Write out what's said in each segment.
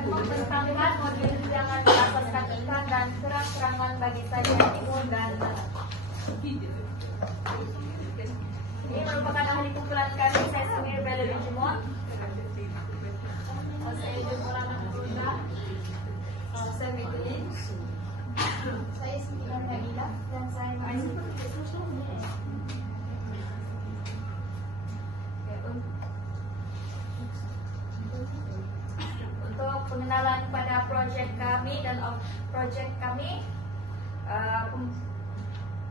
dan dan saya Bella bin Jumon Oh, Oh, dan saya masih Okay, un- Untuk pengenalan pada projek kami of- projek kami uh,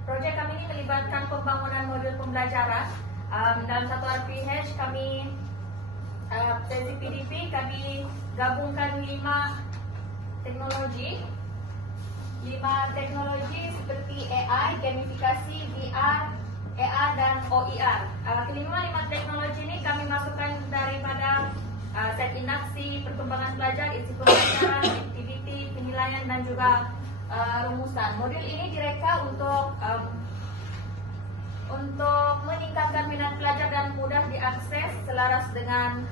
Projek kami ini melibatkan pembangunan modul pembelajaran um, Dalam satu RPH kami uh, Dari PDP kami gabungkan lima teknologi Lima teknologi seperti AI, gamifikasi, VR, AR dan OER. Uh, kelima lima teknologi ini kami masukkan daripada uh, set inaksi, perkembangan pelajar, isi pembelajaran, aktiviti, penilaian dan juga uh, rumusan. Modul ini direka untuk um, untuk meningkatkan minat pelajar dan mudah diakses selaras dengan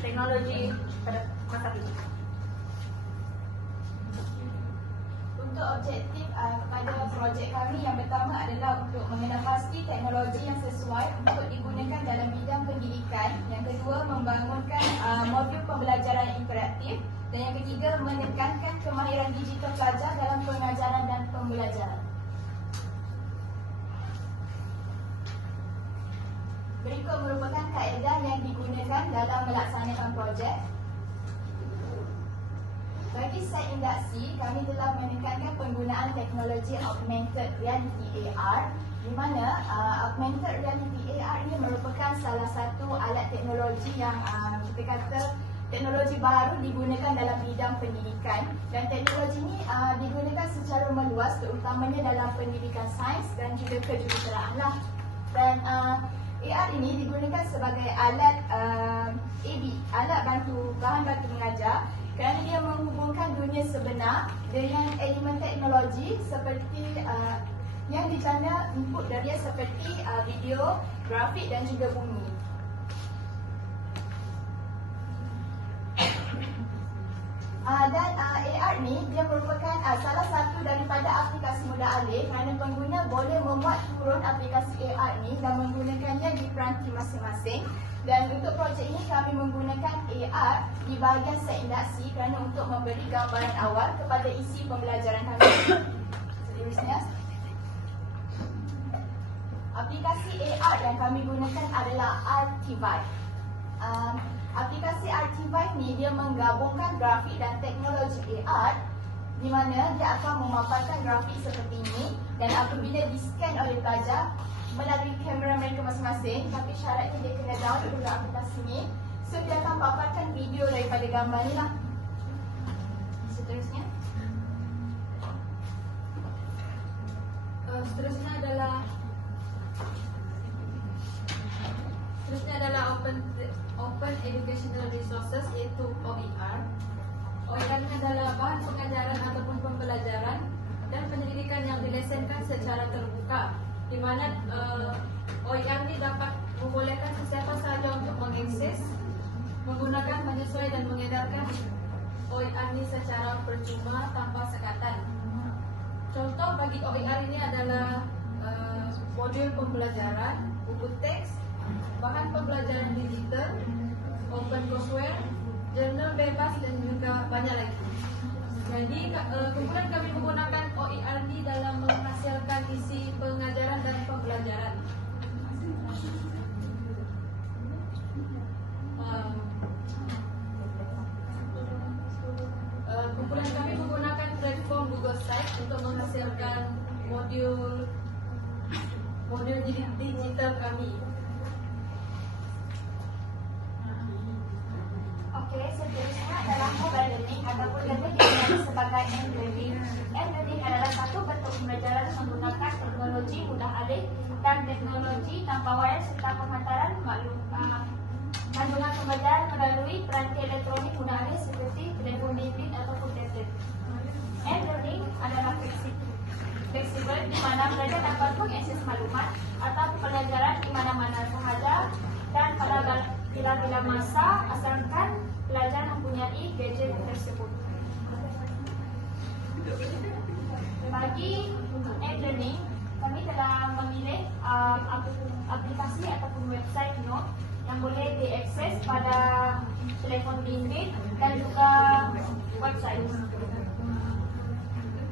teknologi pada masa ini. Untuk objektif uh, kepada projek kami yang pertama adalah untuk mengenal pasti teknologi yang sesuai untuk digunakan dalam bidang pendidikan. Yang Dan yang ketiga, menekankan kemahiran digital pelajar dalam pengajaran dan pembelajaran. Berikut merupakan kaedah yang digunakan dalam melaksanakan projek. Bagi set induksi, kami telah menekankan penggunaan teknologi augmented reality AR di mana uh, augmented reality AR ini merupakan salah satu alat teknologi yang uh, kita kata teknologi baru digunakan dalam bidang pendidikan dan teknologi ini uh, digunakan secara meluas terutamanya dalam pendidikan sains dan juga kejuruteraan lah. Dan uh, AR ini digunakan sebagai alat uh, AB, alat bantu bahan bantu mengajar kerana dia menghubungkan dunia sebenar dengan elemen teknologi seperti uh, yang dijana input dari dia seperti uh, video, grafik dan juga bunyi. Uh, dan uh, AR ni dia merupakan uh, salah satu daripada aplikasi mudah alih kerana pengguna boleh memuat turun aplikasi AR ni dan menggunakannya di peranti masing-masing dan untuk projek ini kami menggunakan AR di bahagian set induksi kerana untuk memberi gambaran awal kepada isi pembelajaran kami. Seterusnya, aplikasi AR yang kami gunakan adalah Artivite. Um, aplikasi Artivite ni dia menggabungkan grafik dan teknologi AR di mana dia akan memaparkan grafik seperti ini dan apabila di-scan oleh pelajar melalui kamera mereka masing-masing tapi syaratnya dia kena download dulu aplikasi ni so dia akan paparkan video daripada gambar ni lah. Seterusnya. Uh, seterusnya adalah seterusnya adalah open open educational resources iaitu OER. Ini adalah bahan pengajaran ataupun pembelajaran dan penyelidikan yang dilesenkan secara terbuka di mana uh, OER ini dapat membolehkan sesiapa sahaja untuk mengakses, menggunakan, menyesuai dan mengedarkan OER ini secara percuma tanpa sekatan. Contoh bagi OER ini adalah uh, modul pembelajaran, buku teks, bahan pembelajaran digital, open courseware, jurnal bebas dan juga banyak lagi. Jadi uh, kumpulan kami menggunakan OER ini dalam menghasilkan isi pengajaran dan pembelajaran. Um, uh, kumpulan kami menggunakan platform Google Sites untuk menghasilkan modul modul di- digital kami. Okey, seterusnya adalah mobile learning ataupun dapat sebagai M-learning. M-learning adalah satu bentuk pembelajaran menggunakan teknologi mudah alih dan teknologi tanpa wayar serta uh, kandungan pembelajaran melalui peranti elektronik mudah alih seperti telefon bimbit ataupun tablet. M-learning adalah fleksibel fleksibel di mana pelajar dapat mengakses maklumat atau pelajaran di mana-mana sahaja dan pada bila-bila masa asalkan pelajar mempunyai gadget tersebut. Bagi e-learning, kami telah memilih uh, aplikasi ataupun website Note yang boleh diakses pada telefon bimbit dan juga website.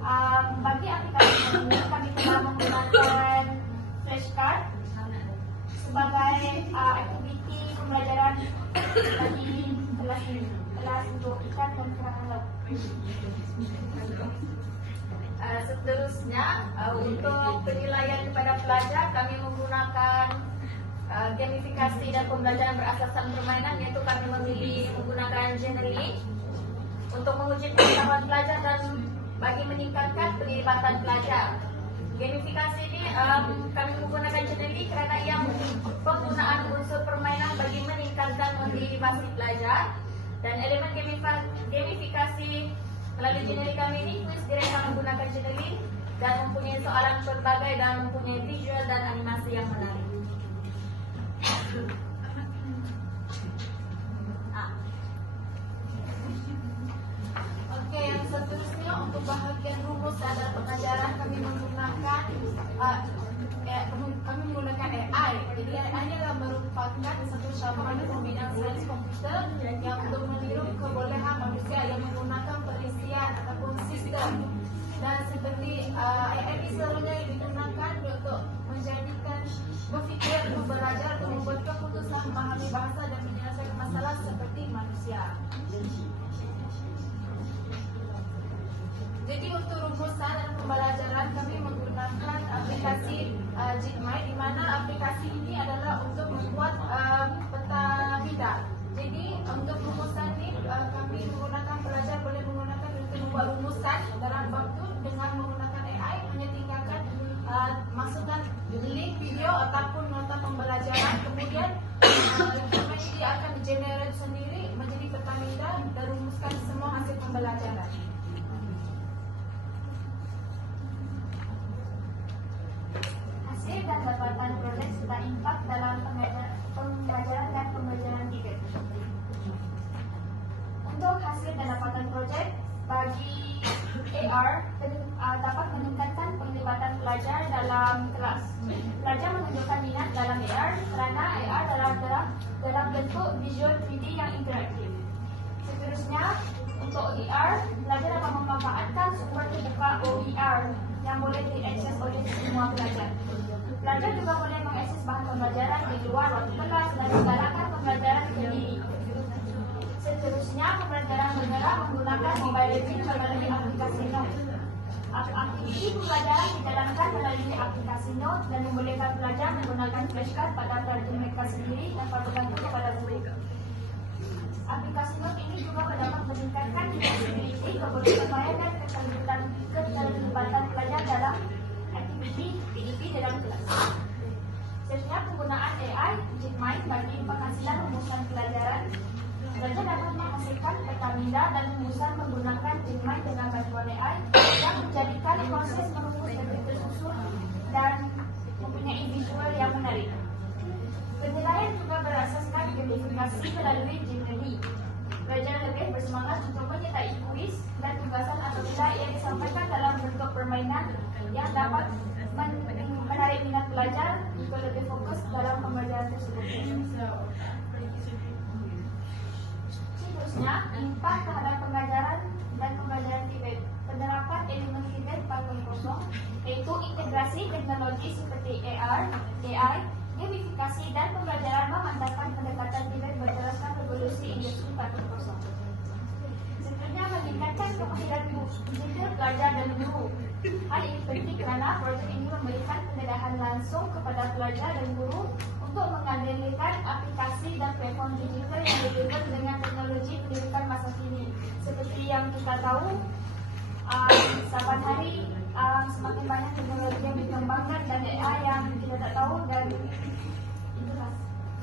Uh, bagi aplikasi ini, kami telah menggunakan flashcard sebagai uh, aktiviti pembelajaran bagi kelas ini, kelas untuk ikan dan kerang laut. Uh, seterusnya uh, untuk penilaian kepada pelajar kami menggunakan uh, gamifikasi dan pembelajaran berasaskan permainan iaitu kami memilih menggunakan Genially untuk menguji pengetahuan pelajar dan bagi meningkatkan penglibatan pelajar. Gamifikasi ini um, kami menggunakan Genially kerana ia penggunaan unsur permainan bagi meningkatkan motivasi pelajar dan elemen gamifikasi melalui Genially kami ini kuis direka menggunakan Genially dan mempunyai soalan pelbagai dan mempunyai visual dan animasi yang menarik. Ah. Okey, yang seterusnya untuk bahagian rumus dalam pengajaran kami menggunakan uh, eh, kami menggunakan AI. Jadi AI adalah merupakan satu cabaran di bidang sains komputer yang untuk meniru kebolehan manusia yang menggunakan perisian ataupun sistem. Dan seperti uh, AI ini aplikasi Note dan membolehkan pelajar menggunakan flashcard pada pelajar mereka sendiri dan bergantung kepada guru. Aplikasi Note ini juga dapat meningkatkan fleksibilitas kebersamaan dan keterlibatan keterlibatan pelajar dalam aktiviti PDP dalam kelas. Seterusnya penggunaan AI Jitmind bagi penghasilan rumusan pelajaran. Pelajar dapat menghasilkan peta minda dan rumusan menggunakan Jitmind dengan bantuan AI yang menjadikan proses merumus lebih tersusun dan mempunyai visual yang menarik. Penilaian juga berasaskan gamifikasi melalui Genially. Pelajar lebih bersemangat untuk menyertai kuis dan tugasan apabila ia disampaikan dalam bentuk permainan yang dapat men- menarik minat pelajar untuk lebih fokus dalam pembelajaran tersebut. Seterusnya, impak terhadap pengajaran dan pembelajaran Tibet. Penerapan elemen Tibet 4.0 yaitu integrasi teknologi seperti AR, AI, gamifikasi dan pembelajaran memantapkan pendekatan Tibet berdasarkan revolusi industri 4.0. Seterusnya meningkatkan kemahiran digital pelajar dan guru. Hal ini penting kerana projek ini memberikan pendedahan langsung kepada pelajar dan guru untuk mengendalikan aplikasi dan platform digital yang dideliver dengan teknologi pendidikan masa kini. Seperti yang kita tahu, um, saban hari um, semakin banyak teknologi yang dikembangkan dan AI yang kita tak tahu dan itulah.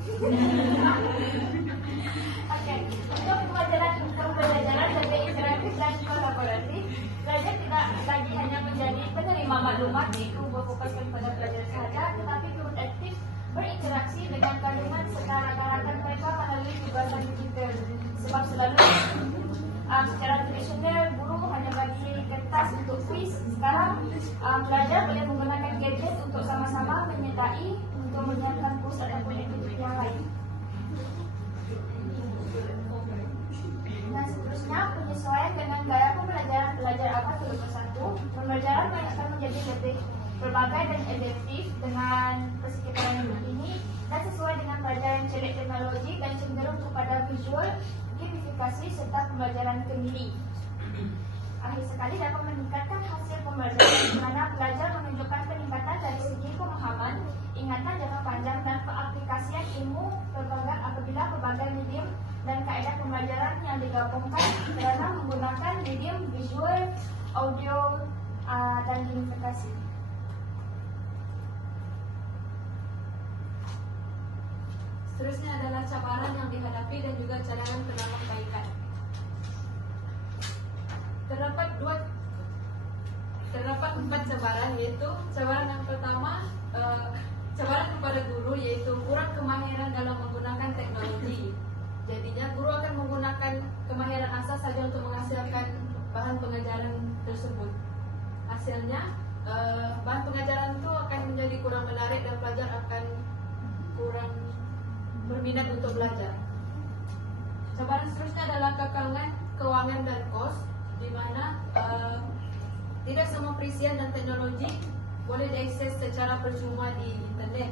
Okey, untuk pembelajaran pembelajaran lebih interaktif dan kolaboratif, pelajar tidak lagi hanya menjadi penerima maklumat itu kuis sekarang um, belajar boleh menggunakan gadget untuk sama-sama menyertai untuk menyiapkan kursus ataupun aktiviti yang lain. Dan seterusnya penyesuaian dengan gaya pembelajaran belajar apa tujuh satu pembelajaran yang akan menjadi lebih berbagai dan adaptif dengan persekitaran ini dan sesuai dengan pelajaran celik teknologi dan cenderung kepada visual gamifikasi serta pembelajaran kemiri. Akhir sekali dapat meningkatkan hasil pembelajaran di mana pelajar menunjukkan peningkatan dari segi pemahaman, ingatan jangka panjang dan pengaplikasian ilmu pelbagai apabila pelbagai medium dan kaedah pembelajaran yang digabungkan kerana menggunakan medium visual, audio uh, dan gamifikasi. Seterusnya adalah cabaran yang dihadapi dan juga cadangan penambahbaikan. Terdapat dua terdapat empat cabaran iaitu cabaran yang pertama uh, cabaran kepada guru iaitu kurang kemahiran dalam menggunakan teknologi. Jadinya guru akan menggunakan kemahiran asas saja untuk menghasilkan bahan pengajaran tersebut. Hasilnya uh, bahan pengajaran itu akan menjadi kurang menarik dan pelajar akan kurang berminat untuk belajar. Cabaran seterusnya adalah kekangan kewangan dan kos di mana uh, tidak semua perisian dan teknologi boleh diakses secara percuma di internet.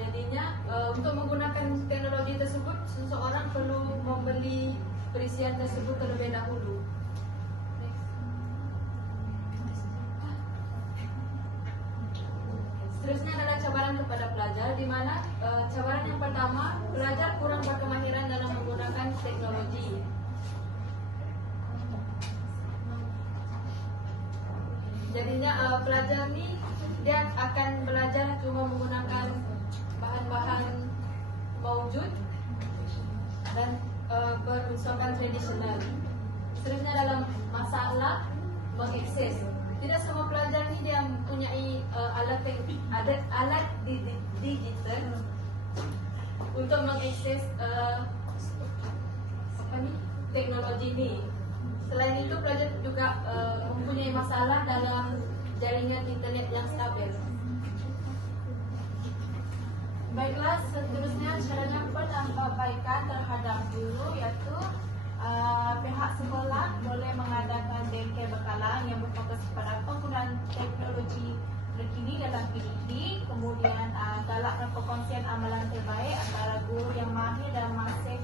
Jadinya uh, untuk menggunakan teknologi tersebut seseorang perlu membeli perisian tersebut terlebih dahulu. Seterusnya adalah cabaran kepada pelajar di mana uh, cabaran yang pertama pelajar kurang berkemahiran dalam menggunakan teknologi. Jadinya uh, pelajar ni dia akan belajar cuma menggunakan bahan-bahan maujud dan uh, berunsurkan tradisional. Seterusnya dalam masalah mengakses. Tidak semua pelajar ni dia mempunyai uh, alat ada alat di, di, digital untuk mengakses uh, apa ni teknologi ni. Selain itu pelajar juga uh, masalah dalam jaringan internet yang stabil. Baiklah, seterusnya caranya penambahbaikan terhadap guru iaitu uh, pihak sekolah boleh mengadakan bengkel bekalan yang berfokus pada penggunaan teknologi terkini dalam PDP kemudian uh, galakkan perkongsian amalan terbaik antara guru yang mahir dan masih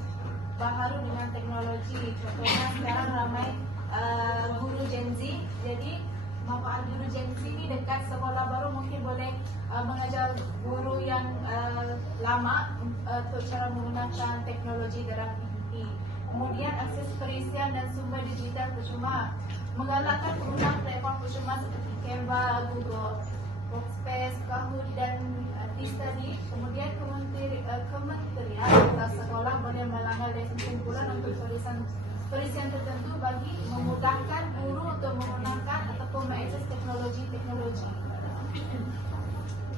baharu dengan teknologi contohnya sekarang ramai uh, guru Gen Z. Jadi manfaat guru Gen Z ni dekat sekolah baru mungkin boleh uh, mengajar guru yang uh, lama uh, untuk cara menggunakan teknologi dalam PDP Kemudian akses perisian dan sumber digital percuma. Menggalakkan penggunaan platform percuma seperti Canva, Google, Workspace, Kahoot dan uh, T-Study Kemudian kementeri, uh, kementerian atau sekolah boleh melanggar lesson kumpulan untuk perisian, perisian tertentu bagi memudahkan guru untuk menggunakan ataupun mengakses teknologi-teknologi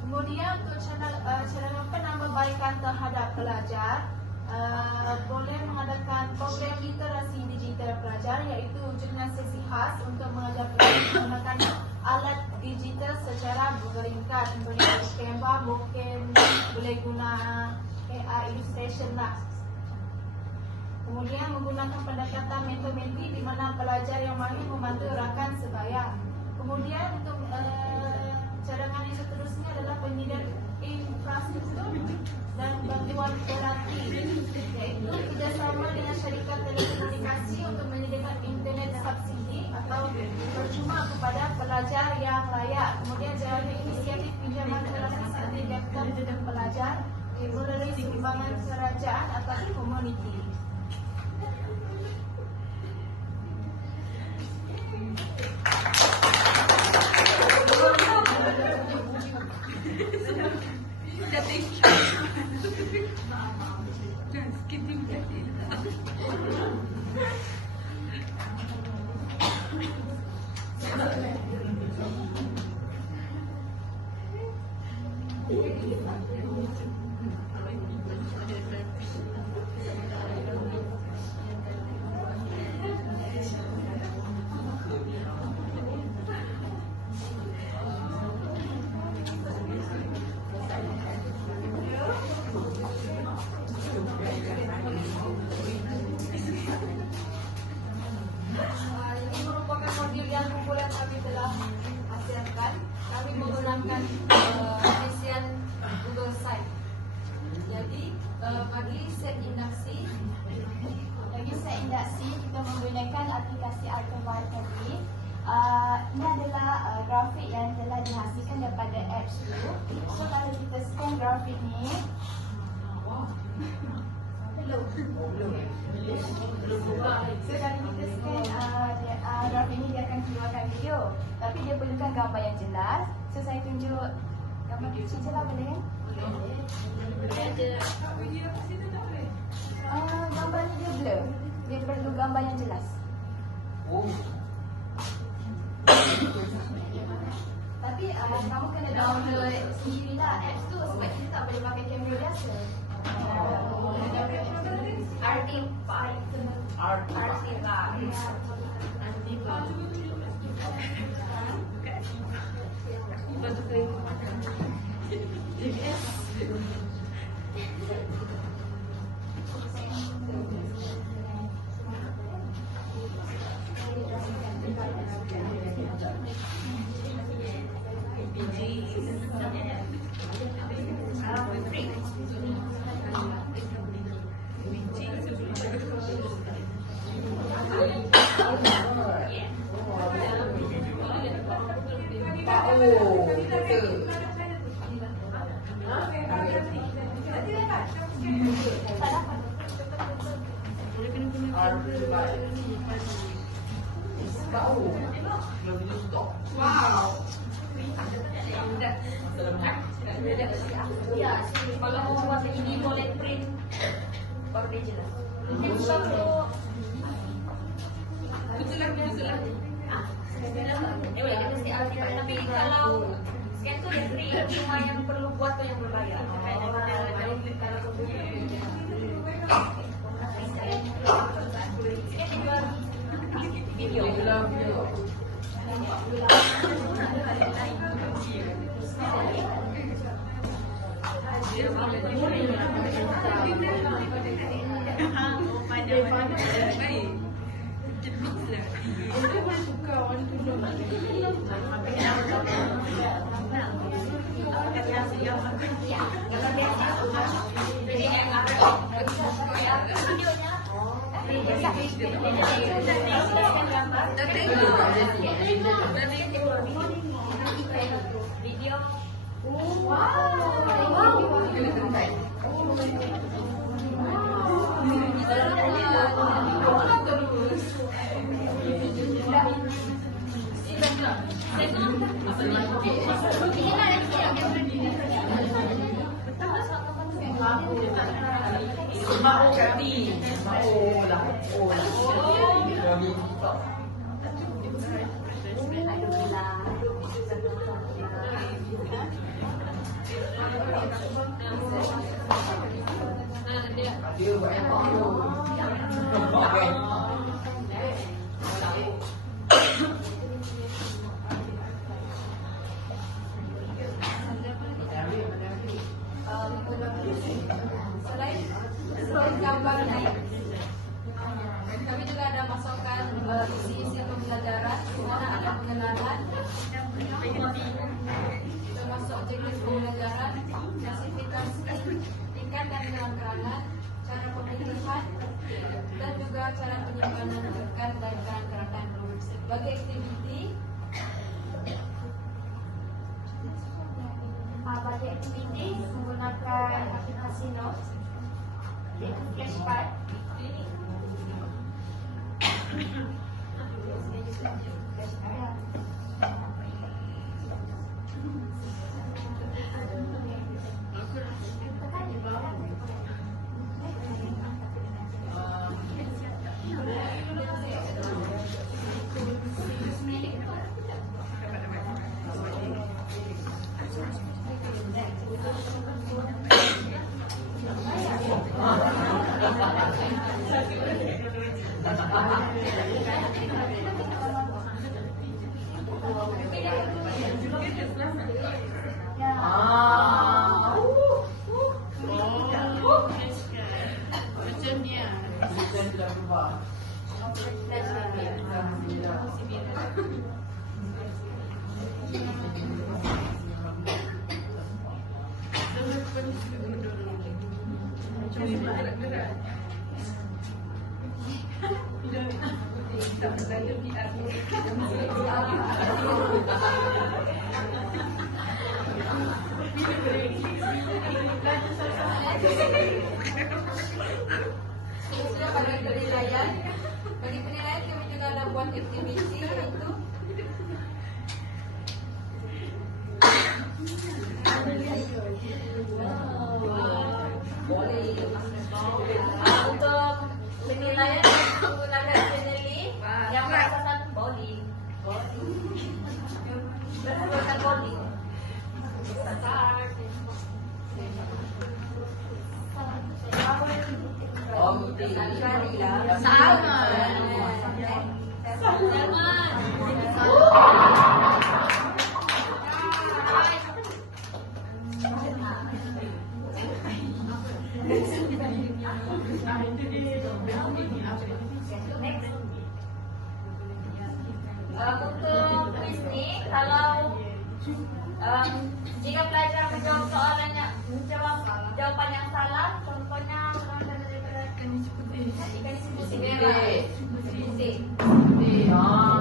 Kemudian untuk channel, uh, channel penambahbaikan terhadap pelajar? Uh, boleh mengadakan program literasi digital pelajar iaitu jurnal sesi khas untuk mengajar pelajar menggunakan alat digital secara beringkat boleh Canva mungkin boleh guna AI illustration lah Kemudian menggunakan pendekatan mentor-mentee di mana pelajar yang mahir membantu rakan sebaya. Kemudian untuk uh, cadangan yang seterusnya adalah penyediaan infrastruktur dan bantuan berarti iaitu kerjasama dengan syarikat telekomunikasi untuk menyediakan internet subsidi atau percuma kepada pelajar yang layak. Kemudian jalannya inisiatif pinjaman laptop dan pelajar melalui sumbangan kerajaan atau komuniti. Thank you. Kita menggunakan aplikasi Archive tadi. Uh, ini adalah uh, grafik yang telah dihasilkan daripada apps tu. So kalau kita scan grafik ni, belum. So kalau kita scan uh, dia, uh, grafik ni dia akan keluarkan video. Tapi dia perlukan gambar yang jelas. So saya tunjuk gambar kecil je lah boleh kan? Uh, gambar ni dia blur. Dia perlu gambar yang jelas. Tapi uh, kamu kena download sendiri lah apps tu sebab kita tak boleh pakai kamera biasa. Kalau mau buat ini boleh print baru dia jelas. Mungkin kita perlu Ah, Eh boleh kita mesti alti tapi kalau scan tu dia free cuma yang perlu buat tu yang berbayar. Scan dijual video. Video Mau jadi, mau lah, oh lah. Kami tak. Dia buat apa tu? Okey. Um, menggunakan aplikasi Notes 私たちは。Sudah bagi penilaian. Bagi penilaian kami juga ada buat aktiviti yaitu Ah, untuk Uh, untuk kuis ni, kalau um, jika pelajar menjawab soalan yang menjawab jawapan yang salah, contohnya berangkat daripada ikan diskusi merah. Diskusi. Pelajar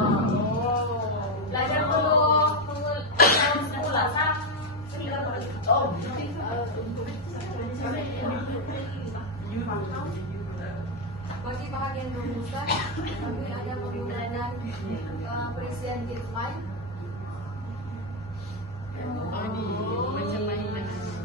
ada menggunakan uh, perisian Gitman Hikmah